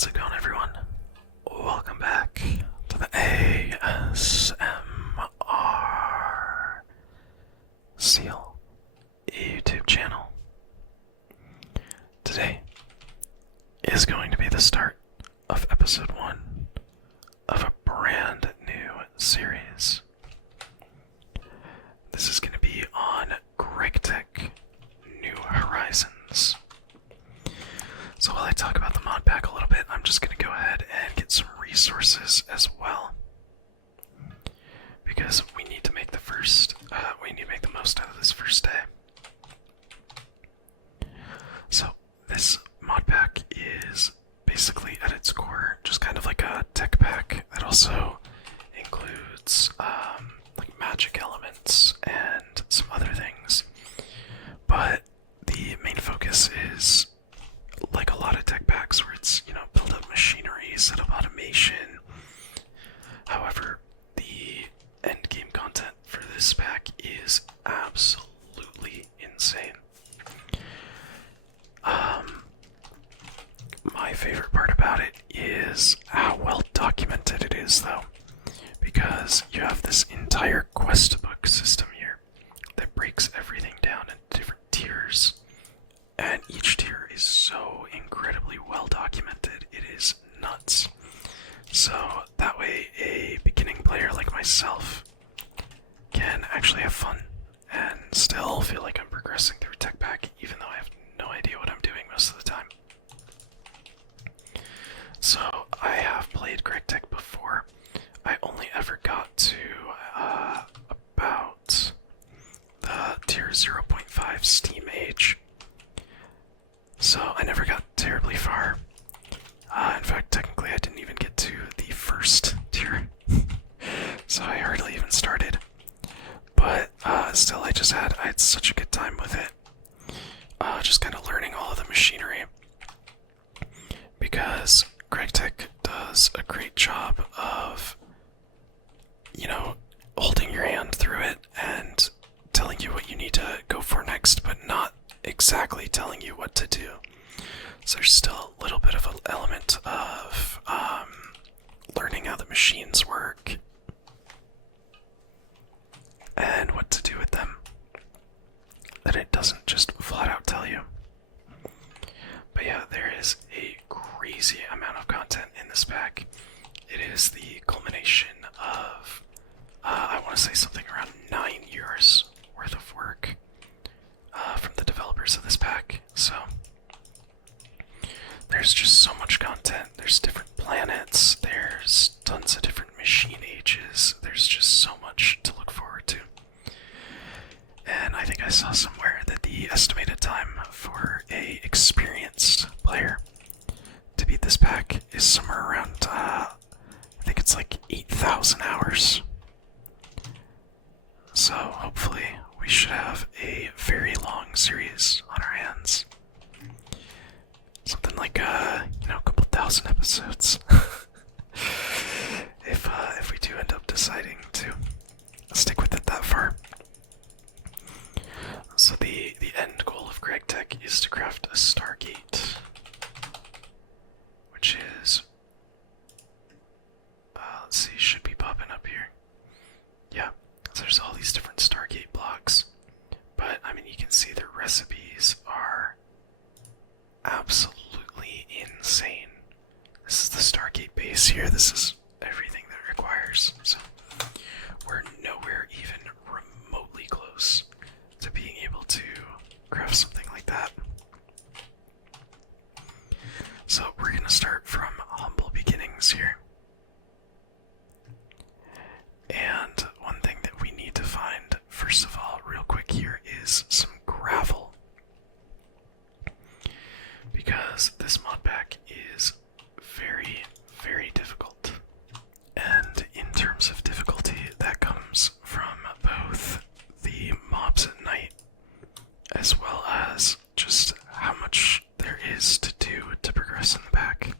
How's it going, everyone? Welcome back to the ASMR Seal YouTube channel. Today is going to be the start of episode 1 of a brand new series. This is going to be on GregTech New Horizons. So while I talk about the mod pack a little bit, I'm just going to go ahead and get some resources as well. Because we need to make the most out of this first day. So this mod pack is basically at its core just kind of like a tech pack that also includes like magic elements and some other things. But the main focus is like a lot of tech packs where it's, build up machinery, set up automation. However, the end game content for this pack is absolutely insane. My favorite part about it is how well documented it is, though, because you have this entire quest book system here that breaks everything down into different tiers. And each tier is so incredibly well documented, it is nuts. So that way a beginning player like myself can actually have fun and still feel like I'm progressing through tech pack, even though I have no idea what I'm doing most of the time. So I have played GregTech before. I only ever got to about the tier 0.5 Steam Age. So I never got terribly far. In fact, technically I didn't even get to the first tier. So I hardly even started. But still, I had such a good time with it. Just kind of learning all of the machinery. Because GregTech does a great job of, holding your hand through it and telling you what you need to go for next, but not exactly telling you what to do. So there's still a little bit of an element of learning how the machines work and what to do with them, that it doesn't just flat out tell you. But yeah, there is a crazy amount of content in this pack. It is the culmination of I want to say something around 9 years worth of work from the developers of this pack. So there's just so much content. There's different planets, there's tons of different machine ages, there's just so much to look forward to. And I think I saw somewhere that the estimated time for a experienced player to beat this pack is somewhere around I think it's like 8,000 hours. So hopefully we should have a very long series on our hands. Something like a couple thousand episodes. if we do end up deciding to stick with it that far. So the end goal of GregTech is to craft a Stargate, which is let's see, should be popping up here. Yeah, so there's all these different Stargate blocks, but I mean you can see the recipes are absolutely insane. This is the Stargate base here. This is everything that it requires. So we're nowhere even remotely close to being able to craft something like that. So we're gonna start from humble beginnings here. And one thing that we need to find, first of all, real quick here, is some gravel. Because this mod pack is very, very difficult. And in terms of difficulty, that comes from both the mobs at night, as well as just how much there is to do to progress in the pack.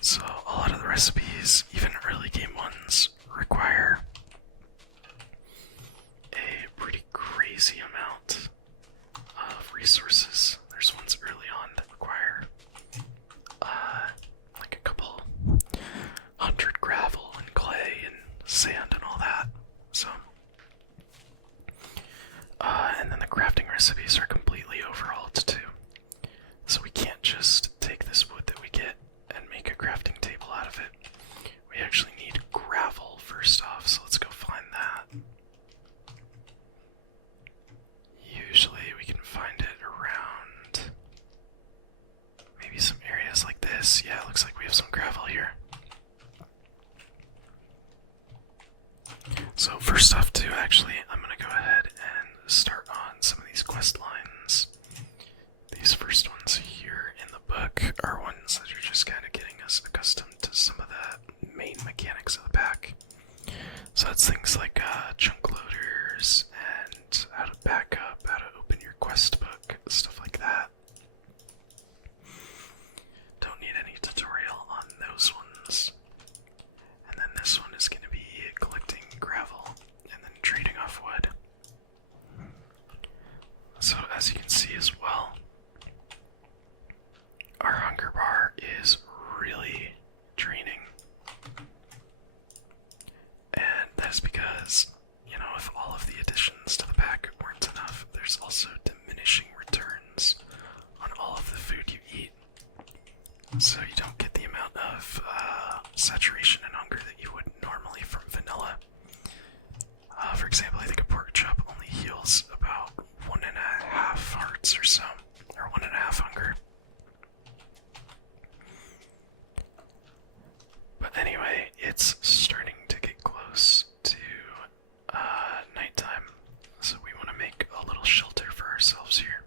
So a lot of the recipes, even early game ones, require a pretty crazy amount of resources. There's ones early on that require completely overhauled too. So we can't just take this wood that we get and make a crafting table out of it. We actually need gravel first off, so let's go find that. Usually we can find it around maybe some areas like this. Yeah, it looks like we have some gravel here. So first off too, actually, I'm going to go ahead and start on some of these quest lines. These first ones here in the book are ones that are just kind of getting us accustomed to some of the main mechanics of the pack. So that's things like chunk loaders and how to back up, how to open your quest book, stuff like that. Don't need any tutorial on those ones. And then this one is going to be collecting gravel and then trading off wood. So as you can see as well, our hunger bar is really draining. And that's because, you know, if all of the additions to the pack weren't enough, there's also diminishing returns on all of the food you eat. So you don't get the amount of saturation and hunger that you would normally from vanilla. For example, I think a pork chop only heals about 1.5 hearts or so, or 1.5 hunger. But anyway, it's starting to get close to nighttime, so we want to make a little shelter for ourselves here.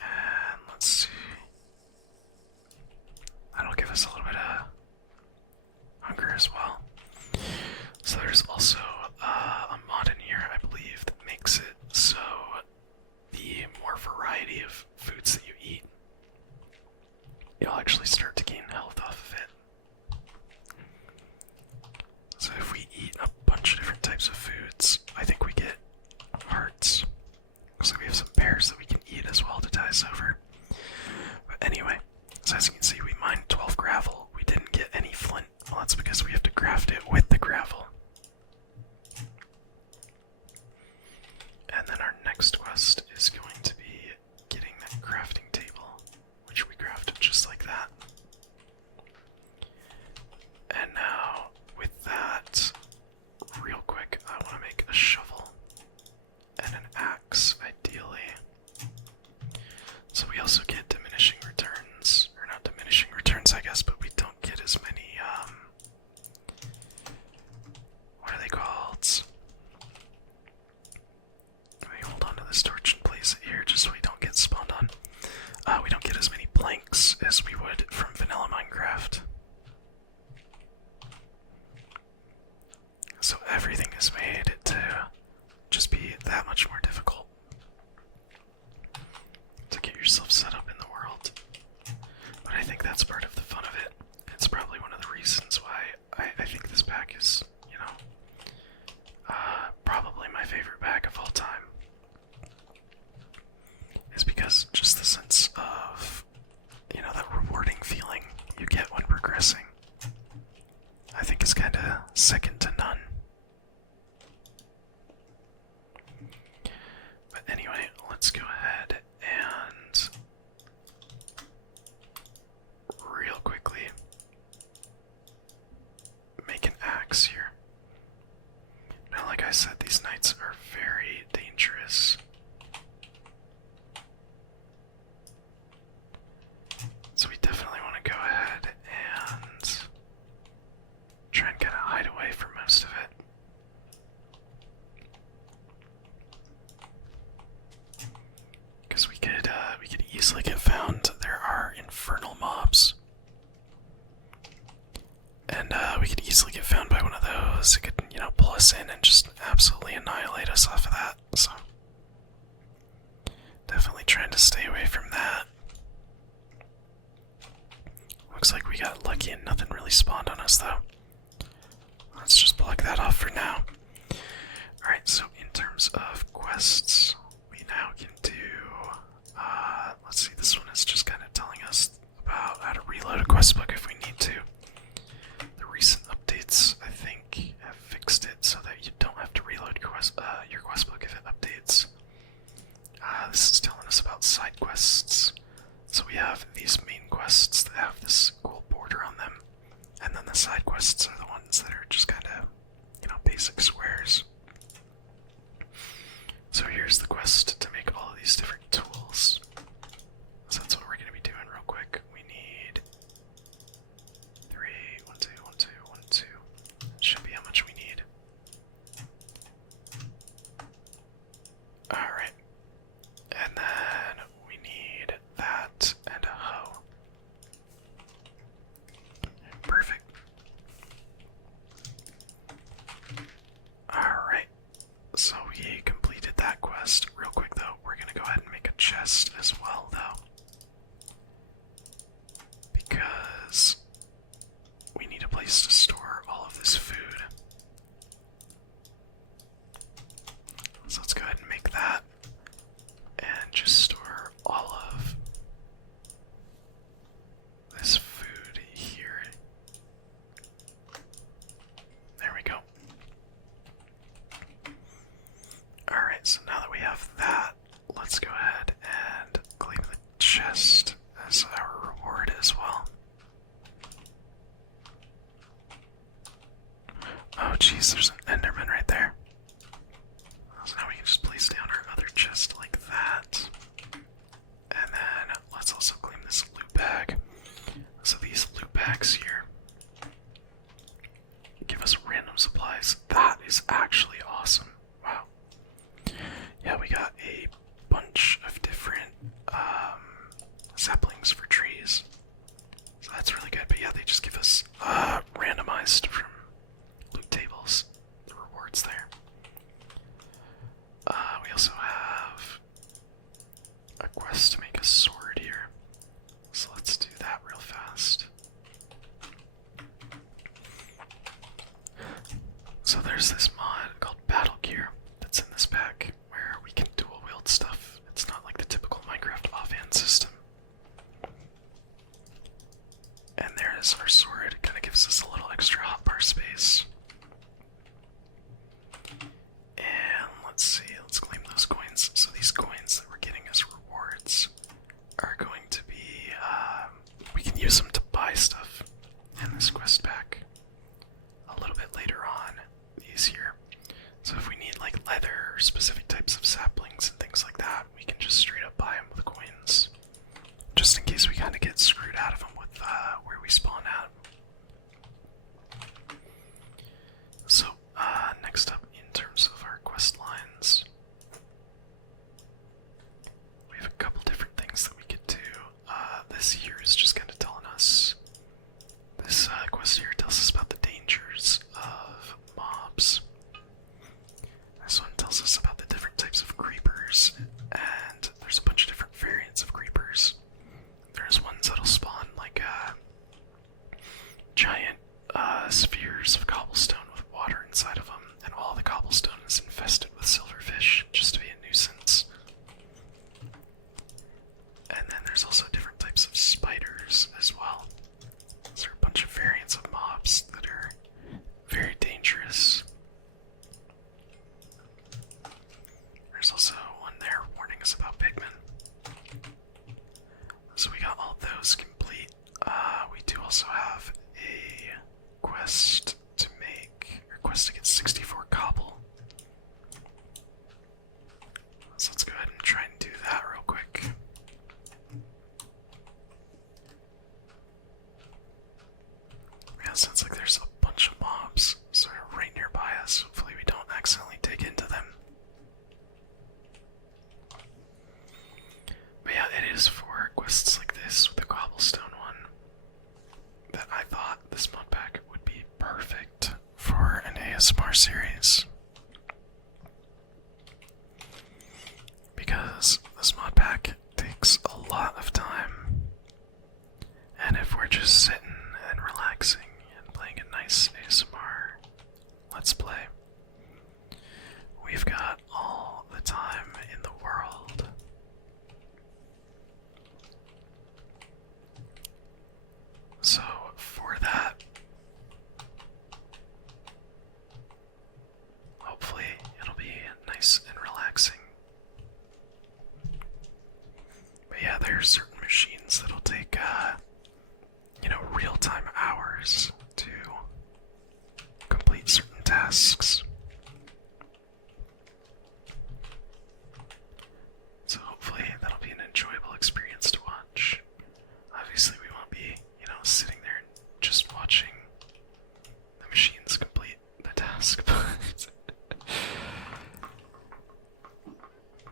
And let's see. That'll give us a little bit of hunger as well. So there's also a mod in here, I believe, that makes it so the more variety of foods that you eat, you'll actually start to gain health off of it. So if we eat a bunch of different types of foods, I think we get hearts. Looks like we have some pears that we can eat as well to tie us over. But anyway, so as you can see, we mined 12 gravel. We didn't get any flint. Well, that's because we have to craft it with the gravel. And then our next quest is going to be getting that crafting table, which we crafted just like that. And now, with that, real quick, I want to make a shovel and an axe, ideally. So we also get diminishing returns, or not diminishing returns, I guess, but we don't get as many, what are they called? Let me hold on to this torch and place it here just so we don't get spawned on. We don't get as many planks as we would from vanilla Minecraft. So everything is made to just be that much more difficult to get yourself set up in the world. But I think that's part of the fun of it. It's probably one of the reasons why I think this pack is, you know, probably my favorite pack of all time. Is because just the sense of, you know, that rewarding feeling you get when progressing, I think is kind of second to none. But anyway, let's go ahead and real quickly make an axe here. Now, like I said, these nights are very dangerous. So we definitely want to go ahead and try and kind of hide away from most of it. Because we could easily get found. There are infernal mobs. And we could easily get found by one of those. It could, you know, pull us in and just absolutely annihilate us off of that. So definitely trying to stay away from that. Looks like we got lucky and nothing really spawned on us, though. Let's just block that off for now. Alright, so in terms of quests, we now can do... let's see, this one is just kind of telling us about how to reload a quest book if we need to. The recent updates, I think, have fixed it so that you don't have to reload your quest book if it side quests. So we have these main quests that have this cool border on them, and then the side quests are the ones that are just kind of, basic squares. So here's the quest to make all of these different tools. So that's what we're going to be doing real quick. We need 3, 1, 2, 1, 2, 1, 2. Should be how much we need. Alright. And then we need that and a hoe. Perfect. Alright. So we completed that quest. Real quick though, we're gonna go ahead and make a chest as well though. Because we need a place to store all of this food. So let's go ahead and make that. And just store all of this food here. There we go. Alright, so now that we have that, let's go ahead and claim the chest as our reward as well. Oh jeez, there's an Enderman right there. So now we can just place down our other chest like that. And then let's also claim this loot bag. So these loot bags here give us random supplies. That is actually awesome. Wow. Yeah, we got a bunch of different saplings for trees. So that's really good. But yeah, they just give us randomized from loot tables, the rewards there. We also have a quest to make a sword here. So let's do that real fast. So there's this mod called Battle Gear that's in this pack where we can dual wield stuff. It's not like the typical Minecraft offhand system. And there's our sword. It kind of gives us a little extra hotbar space. And let's see, let's claim those coins. So these coins that we're getting as rewards are going to be, we can use them to buy stuff in this quest pack a little bit later on, these here. So if we need like leather or specific types of saplings and things like that, we can just straight up buy them with coins. Just in case we kind of get screwed out of them with where we spawn at. So, next up in terms of our quest lines, we have a couple different things that we could do. This here is just kind of telling us, this quest here tells us about the dangers of mobs. This one tells us about the different types of creepers, and there's a bunch of different variants of creepers. There's ones that'll spawn like giant spheres of cobblestone with water inside of them, and all the cobblestone is infested with silverfish, just to be a nuisance. And then there's also different types of spiders as well. These are a bunch of variants of mobs that are very dangerous. There's also one there warning us about pigmen. So we got all those complete. We do also have a quest to make, or quest to get 64 cobble. So let's go ahead and try and do that real quick. Yeah, sounds like there's a bunch of mobs sort of right nearby us. Hopefully we don't accidentally dig into them. But yeah, it is for quests like this with the cobblestone one that I thought this mod pack would be perfect for an ASMR series. Because this mod pack takes a lot of time. And if we're just sitting and relaxing and playing a nice ASMR Let's Play, we've got all the time in the world. So for that, there's certain machines that'll take, real-time hours to complete certain tasks. So hopefully that'll be an enjoyable experience to watch. Obviously we won't be, sitting there and just watching the machines complete the task, but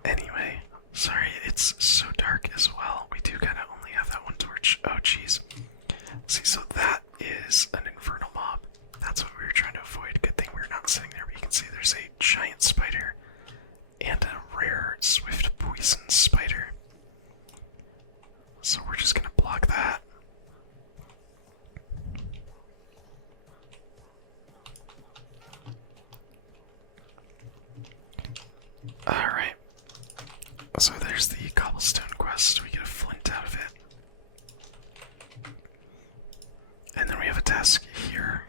anyway, sorry it's so dark as well. We do kind of only have that one torch. Oh jeez. See, so that is an infernal mob. That's what we were trying to avoid. Good thing we're not sitting there, but you can see there's a giant spider and a rare swift poison spider. So we're just gonna block that. Alright. So there's the cobblestone quest. We get a flint out of it. And then we have a task here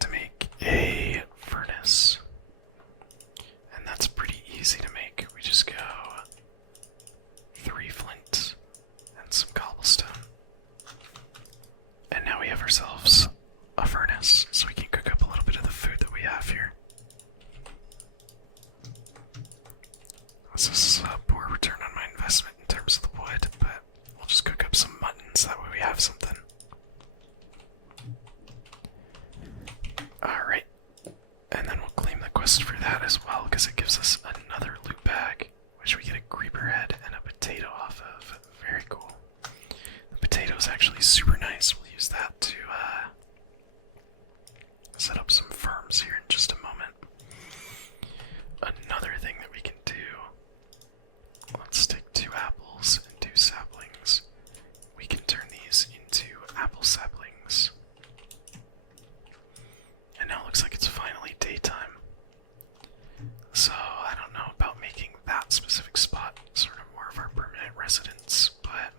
to make a furnace. And that's pretty easy to make. We just go 3 flint and some cobblestone. And now we have ourselves a furnace, so we can cook up a little bit of the food that we have here. This is a poor return on my investment in terms of the wood, but we'll just cook up some muttons, that way we have something. Alright, and then we'll claim the quest for that as well, because it gives us another loot bag, which we get a creeper head and a potato off of. Very cool. The potato is actually super nice. We'll use that to set up some farms here in just a moment. Another thing that we can do, let's take 2 apples and 2 saplings. We can turn these into apple saplings. And now it looks like it's finally daytime. So I don't know about making that specific spot sort of more of our permanent residence, but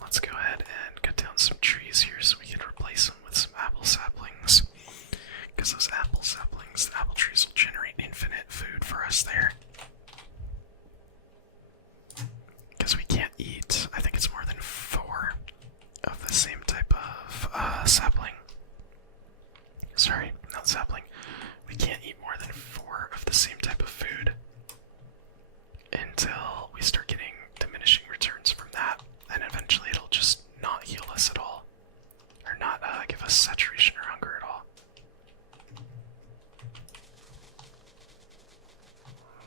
let's go ahead and cut down some trees here so we can replace them with some apple saplings. Because those apple saplings, the apple trees will generate infinite food for us there. Because we can't eat, I think it's more than 4 of the same type of sapling. Sorry, not sapling. We can't eat more than 4 of the same type of food until we start getting diminishing returns from that, and eventually it'll just not heal us at all, or not give us saturation or hunger at all.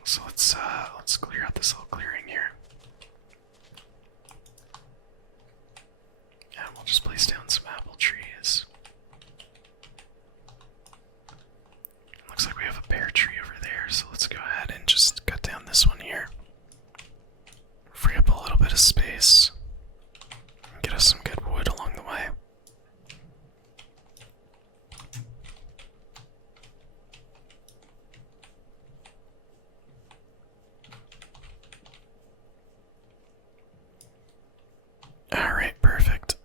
So let's clear out this little clearing here. And we'll just place down some apple trees. Looks like we have a pear tree over there, so let's go ahead and just cut down this one here. Free up a little bit of space. And get us some good wood along the way. Alright, perfect.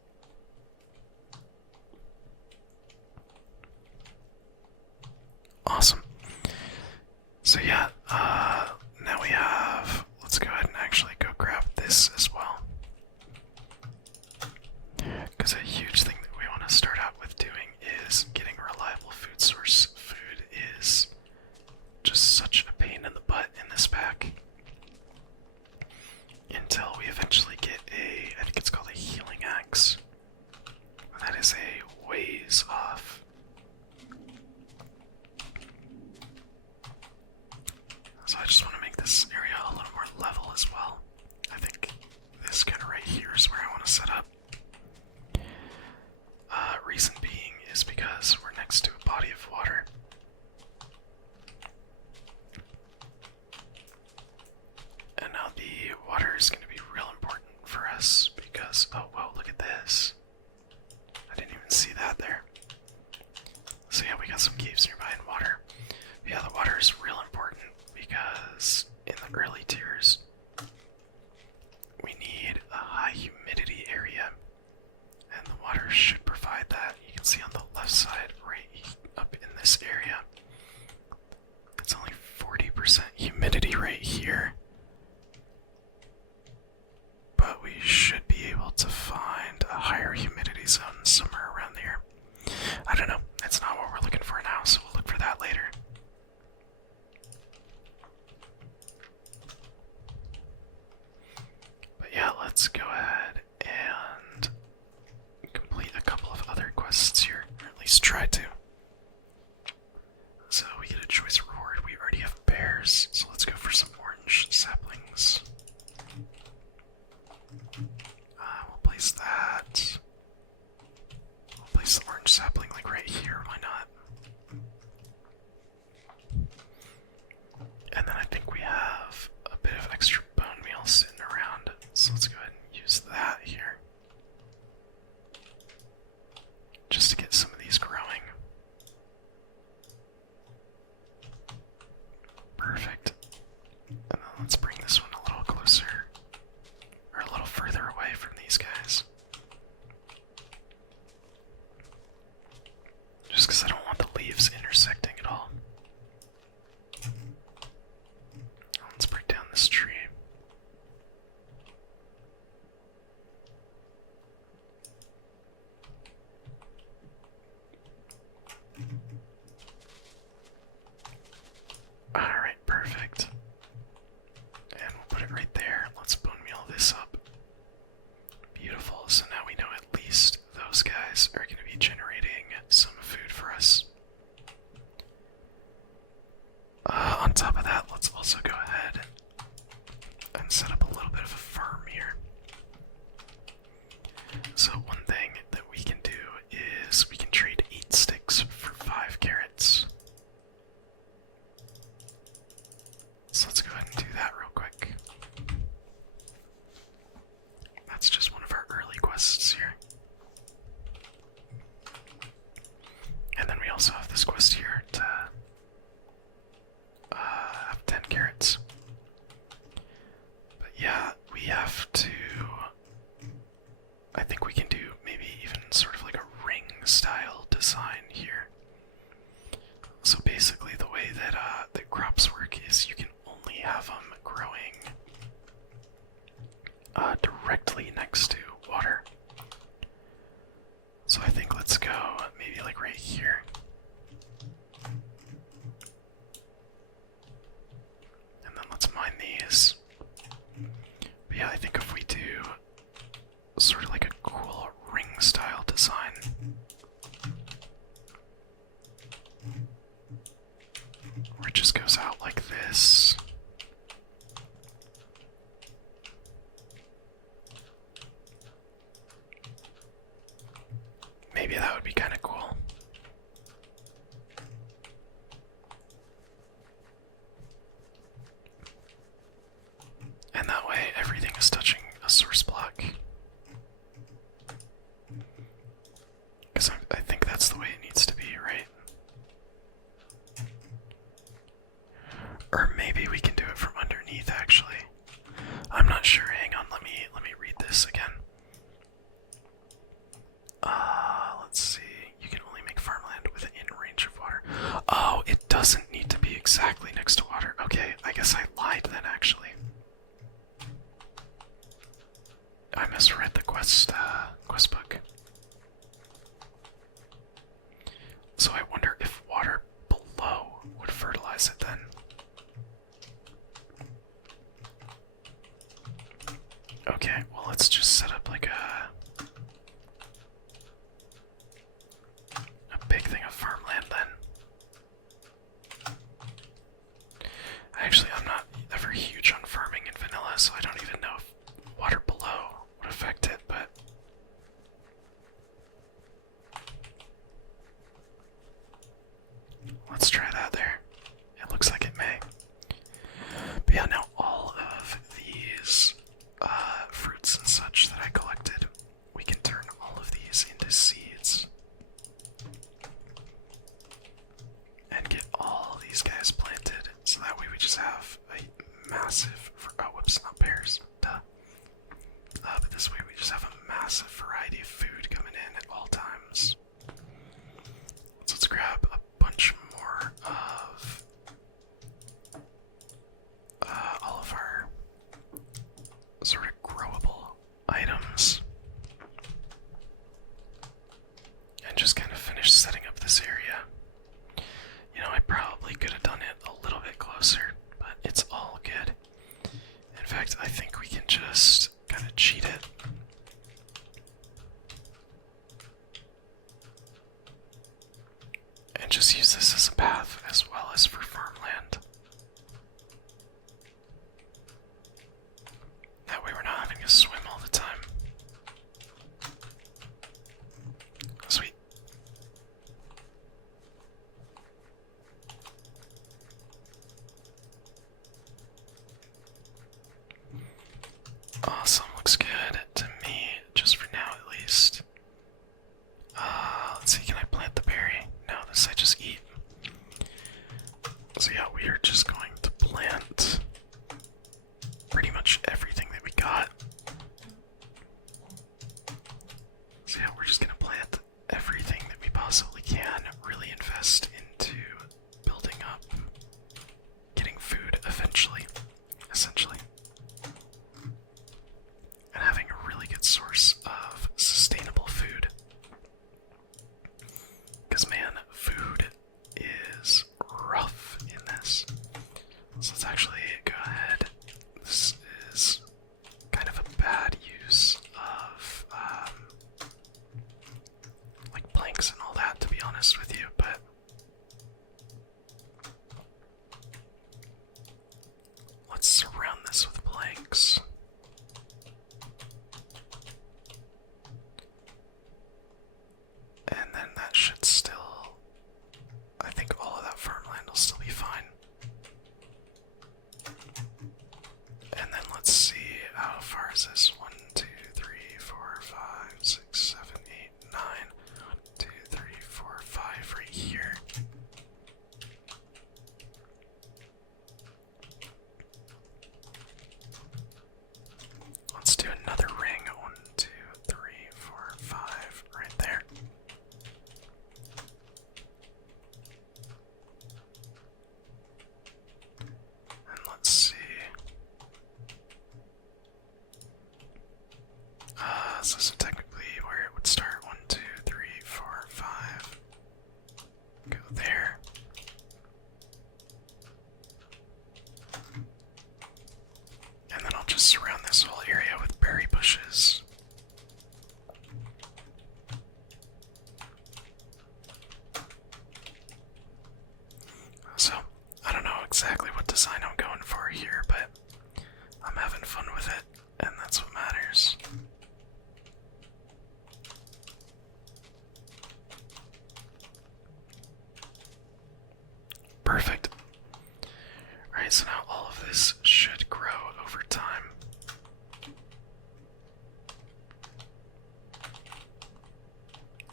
right here. But we should be able to find a higher humidity zone somewhere around here. I don't know. That's not what we're looking for now, so we'll look for that later. But yeah, let's go ahead and complete a couple of other quests here, or at least try to. So we get a choice reward. We already have pears, so let's go for some orange saplings. We'll place that. We'll place the orange sapling like right here, why not? And then I think we have a bit of extra bone meal sitting around, so let's go ahead and use that here. Just to get some of these growing. Perfect. And then let's bring this one a little closer, or a little further away from these guys. Just because I don't want the leaves intersecting at all. Let's break down this tree. Alright, perfect. And we'll put it right there. Let's bone meal this up. Beautiful. So now we know at least those guys are going to be generating some food for us. On top of that, let's also go ahead and set up a little bit of a farm here. So one thing that we can do is we can trade 8 sticks for 5 carrots. So let's go ahead and do that real quick. That's just one of our early quests here. And then we also have this quest here to have 10 carrots. But yeah, we have to... I think we can do maybe even sort of like a ring style design here. So basically the way that the crops work is you can only have them growing directly next to water. So I think let's go maybe like right here. And then let's mine these. But yeah, I think if we do sort of like a cool ring style design, where it just goes out like this. Maybe that would be kind of cool. And that way everything is touching a source block. Because I think that's the way it needs to be, right? Or maybe we can do it from underneath, actually. I'm not sure. Hang on, let me read this again. Let's see. You can only make farmland within range of water. Oh, it doesn't need to be exactly next to water. Okay, I guess I lied then, actually. I misread the quest book. So I wonder if water below would fertilize it then. Okay, well let's just set up like a big thing of farmland then. Actually, I'm not ever huge on farming in vanilla, so I don't even know if water below would affect it, but let's try that there. It looks like it may. But yeah, now all of these fruits and such that I collected, we can turn all of these into seeds. And get all these guys planted, so that way we just have a massive... Oh, whoops, not pears. Duh. So yeah, we are just going to plant pretty much everything that we got. So yeah, we're just gonna plant everything that we possibly can, really invest into building up, getting food eventually, essentially. And having a really good source of sustainable food. Because man, food is rough in this. So let's actually go ahead. This is kind of a bad use of like planks and all that, to be honest with you, but let's surround this with planks. And then that should still, I think all of that farmland will still be fine. And then let's see, how far is this? 1, 2, 3, 4, 5, 6, 7, 8, 9. 1, 2, 3, 4, 5 right here. Let's do another ring. 1, 2, 3, 4, 5 right there. And let's see. So this is technically where it would start. 1, 2, 3, 4, 5. Go there. And then I'll just surround this whole area with berry bushes. So, I don't know exactly what design I'm going for here, but I'm having fun with it, and that's what matters. Perfect. Alright, so now all of this should grow over time.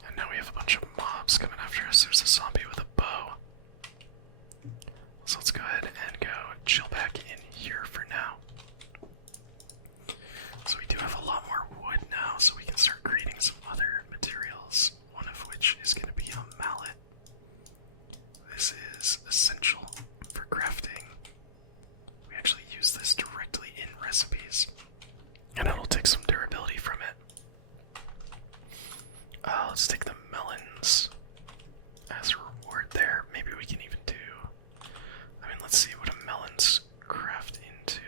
And now we have a bunch of mobs coming after us. There's a zombie with a bow. So let's go ahead and go chill back in here for now. So we do have a lot more wood now, so we can start creating some other materials, one of which is going to be a mallet. This is essential for crafting. We actually use this directly in recipes, and it'll take some durability from it. Let's take the melons as a reward there. Maybe we can even do, I mean, let's see what a melons craft into.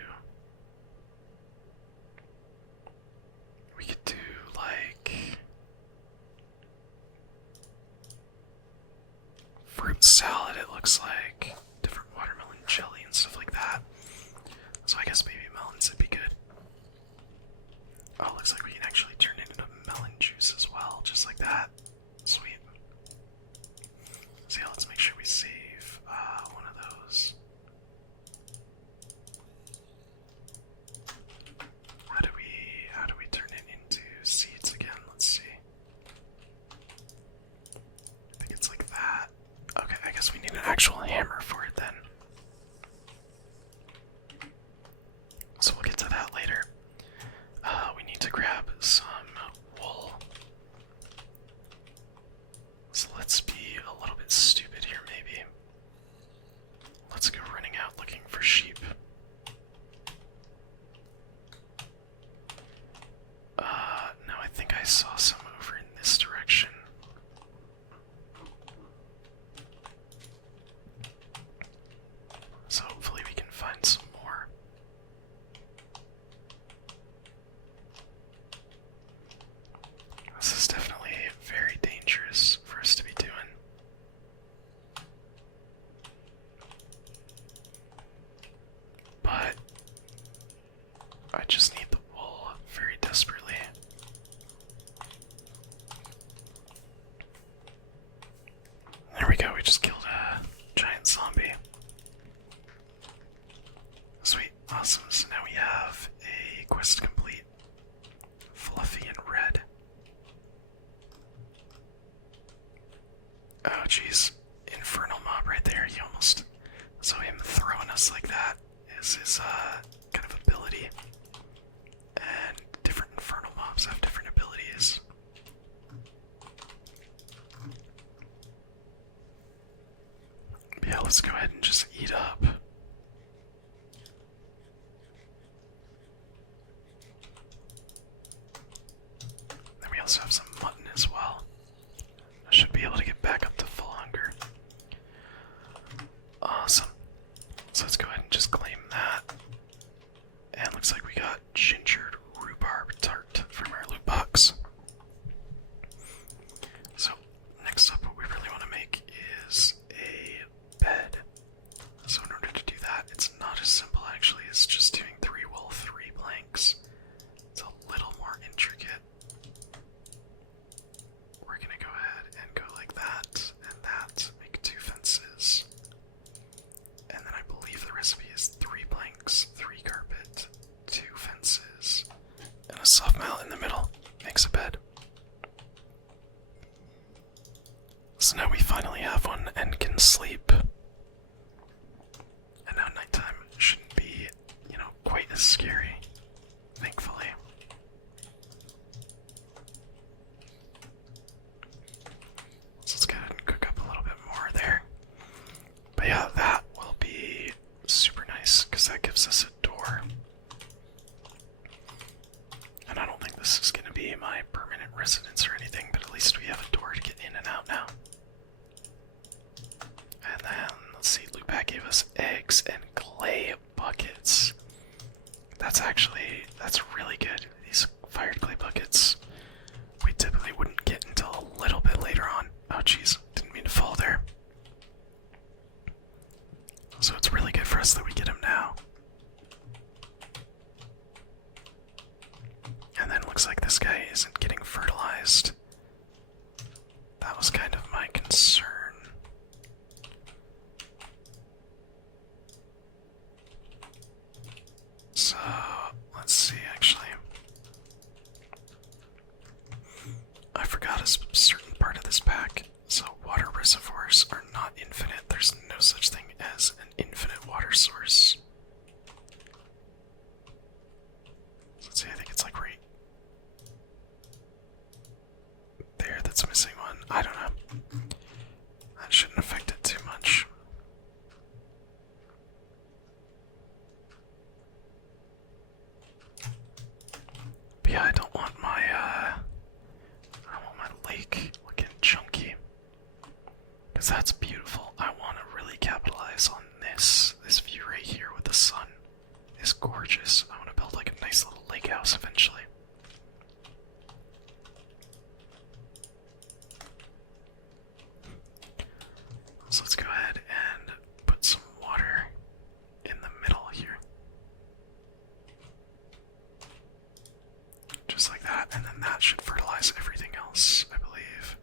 So him throwing us like that is his kind of ability. And different infernal mobs have different abilities. Yeah, let's go ahead and just eat up. Then we also have some mutton as well. I should be able to get back up to full hunger. Awesome. So let's go ahead and just claim that. And looks like we got gingered rhubarb tart from our loot box. So next up, what we really want to make is a bed. So in order to do that, it's not as simple actually as just doing 3 wool, 3 planks. It's a little more intricate. We're gonna go ahead and go like that and that, make 2 fences. And then I believe the recipe is 3 planks, 3 carpet, 2 fences, and a soft mallet in the middle makes a bed. So now we finally have one and can sleep. And now nighttime shouldn't be, quite as scary, thankfully. So let's go ahead and cook up a little bit more there. But yeah, that will be super nice because that gives us a door. And I don't think this is going to be my permanent residence or anything, but at least we have a door to get in and out now. And then, let's see, Lupac gave us eggs and clay buckets. That's really good. These fired clay buckets, we typically wouldn't get until a little bit later on. Oh jeez, didn't mean to fall there. So it's really good for us that we get them now. And then it looks like this guy isn't getting fertilized. That was kind of my concern. So, let's see actually. I forgot a certain part of this pack. So, water reservoirs are not infinite. There's no such thing as an infinite water source. Let's see, I think it's like right there that's missing one. I don't know. That shouldn't affect it too much. But yeah, I don't want my lake looking chunky. Because that's beautiful. I want to really capitalize on this view right here with the sun. Is gorgeous. I want to build like a nice little lake house eventually. So let's go ahead and put some water in the middle here. Just like that, and then that should fertilize everything else, I believe.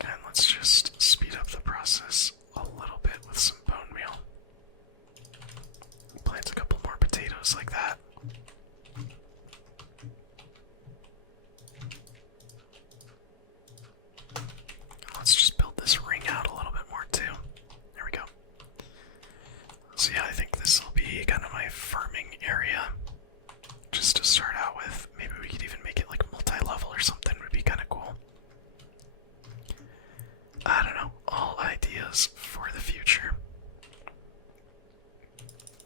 And let's just speed up the process a little bit with some bone meal. Plant a couple more potatoes like that. Let's just build this ring out a little bit more too. There we go. So yeah, I think this will be kind of my farming area. Just to start out with. Maybe we could even make it like multi-level or something, would be kind of cool. I don't know. All ideas for the future.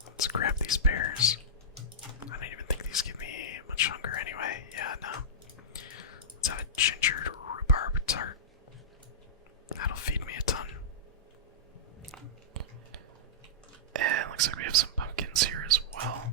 Let's grab these pears. I don't even think these give me much hunger anyway. Yeah, no. Let's have a gingered rhubarb tart. That'll feed me a ton. And looks like we have some pumpkins here as well.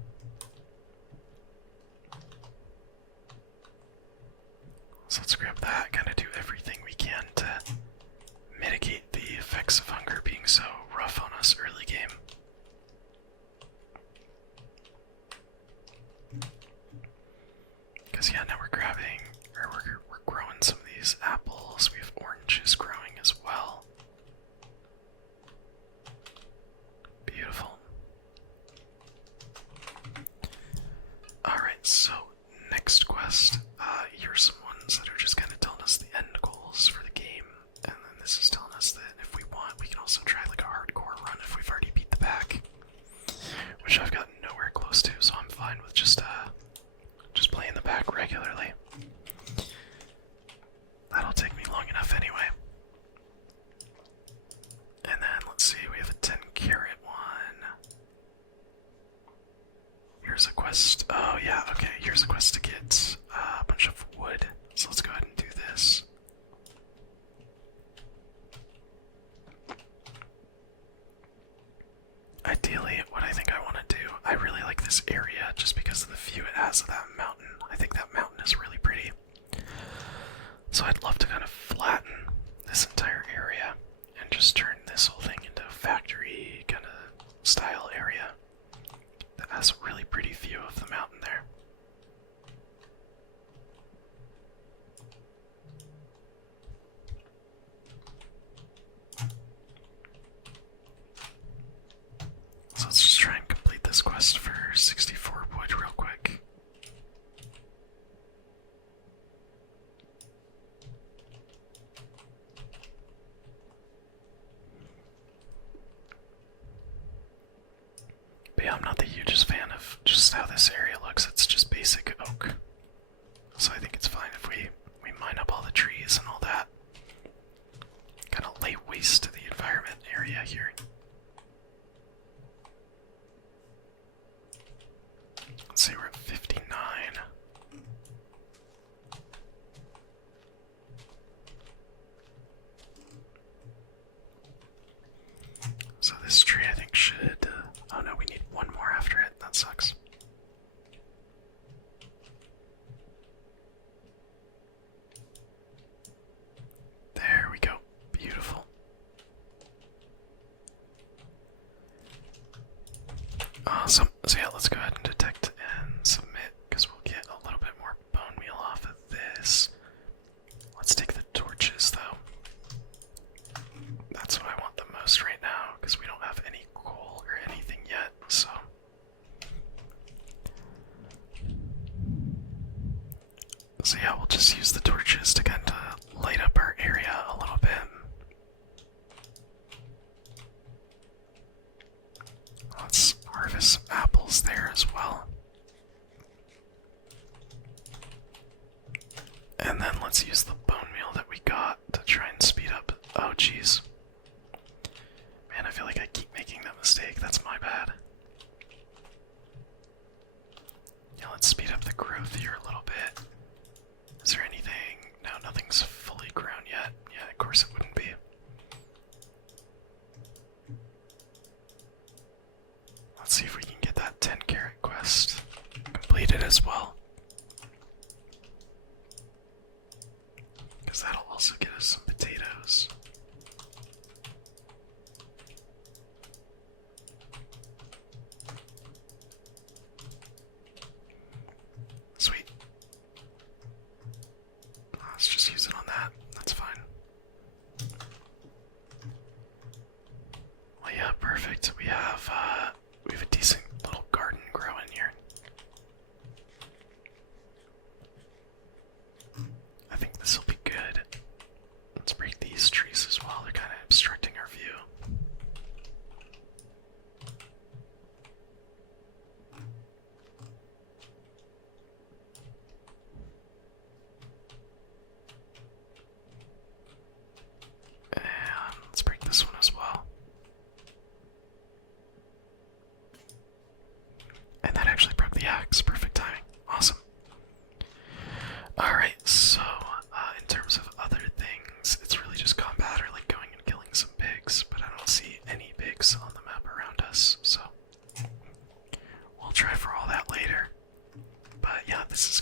quest. Oh, yeah, okay. Here's a quest to get a bunch of wood. So let's go ahead and do this. Ideally, what I think I want to do, I really like this area just because of the view it has of that mountain. I think that mountain is really pretty. So I'd love to kind of flatten this entire area and just turn this whole thing into a factory kind of style area that has a really pretty view of the mountain there. So let's just try and complete this quest for 64 wood real quick. But yeah, I'm not the hugest fan of just how this area looks. It's just basic oak. So I think it's fine if we mine up all the trees and all that. Kind of lay waste to the environment area here. Let's see, we're at 59. So this tree I think should... oh no, we need one more after it. That sucks. There we go. Beautiful. Awesome. So yeah, let's go ahead and detect and submit, because we'll get a little bit more bone meal off of this. Let's take the torches, though. That's what I want the most right now, because we don't have any coal or anything yet, so... so yeah, we'll just use the torches to kind of light up our area a little bit. Let's harvest some apples there as well. And then let's use the bone meal that we got to try and speed up. Oh, jeez. Man, I feel like I keep making that mistake. That's my bad. Yeah, let's speed up the growth here a little bit. Is there anything? No, nothing's fully grown yet. Yeah, of course it wouldn't be. Let's see if we can get that 10 carrot quest completed as well. Because that'll also get us some potatoes. Sweet. Let's just use it on that. That's fine. Well, yeah, perfect. We have a decent little garden growing here. I think this will be good. Let's break these trees as well. They're kind of obstructing our view. And let's break this one as well. And that actually broke the axe. Perfect timing. Awesome. Alright, so in terms of other things, it's really just combat or like going and killing some pigs, but I don't see any pigs on the map around us, so we'll try for all that later. But yeah, this is